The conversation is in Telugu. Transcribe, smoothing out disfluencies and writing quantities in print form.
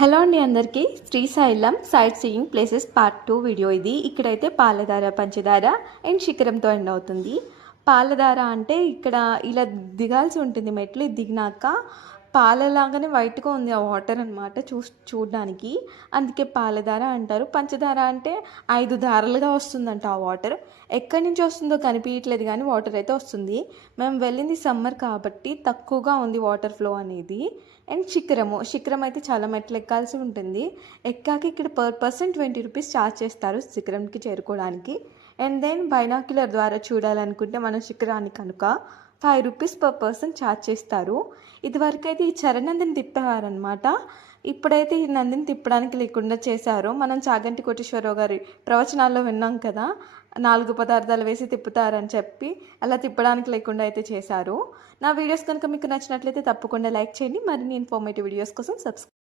హలో అండి అందరికీ Srisailam sight seeing places part 2 video ఇది. ఇక్కడైతే పాలధార పంచదార అండ్ శిఖరంతో ఎండ్ అవుతుంది. పాలధార అంటే ఇక్కడ ఇలా దిగాల్సి ఉంటుంది మెట్లు. దిగినాక పాలలాగానే వైట్గా ఉంది ఆ వాటర్ అనమాట చూడడానికి, అందుకే పాలధార అంటారు. పంచదార అంటే 5 ధారలుగా వస్తుందంట ఆ వాటర్. ఎక్కడి నుంచి వస్తుందో కనిపించట్లేదు కానీ వాటర్ అయితే వస్తుంది. మేము వెళ్ళింది సమ్మర్ కాబట్టి తక్కువగా ఉంది వాటర్ ఫ్లో అనేది. అండ్ శిఖరం అయితే చాలా మెట్లు ఎక్కాల్సి ఉంటుంది. ఎక్కాక ఇక్కడ పర్ పర్సన్ 20 రూపీస్ ఛార్జ్ చేస్తారు శిఖరంకి చేరుకోవడానికి. అండ్ దెన్ బైనాక్యులర్ ద్వారా చూడాలనుకుంటే మనం శిఖరాన్ని కనుక 5 రూపీస్ పర్ పర్సన్ ఛార్జ్ చేస్తారు. ఇదివరకు అయితే ఈ చరణందిని తిప్పేవారనమాట. ఇప్పుడైతే ఈ నందిని తిప్పడానికి లేకుండా చేశారు. మనం చాగంటి కోటేశ్వరరావు గారి ప్రవచనాల్లో విన్నాం కదా, 4 పదార్థాలు వేసి తిప్పుతారని చెప్పి, అలా తిప్పడానికి లేకుండా అయితే చేశారు. నా వీడియోస్ కనుక మీకు నచ్చినట్లయితే తప్పకుండా లైక్ చేయండి. మరిన్ని ఇన్ఫర్మేటివ్ వీడియోస్ కోసం సబ్స్క్రైబ్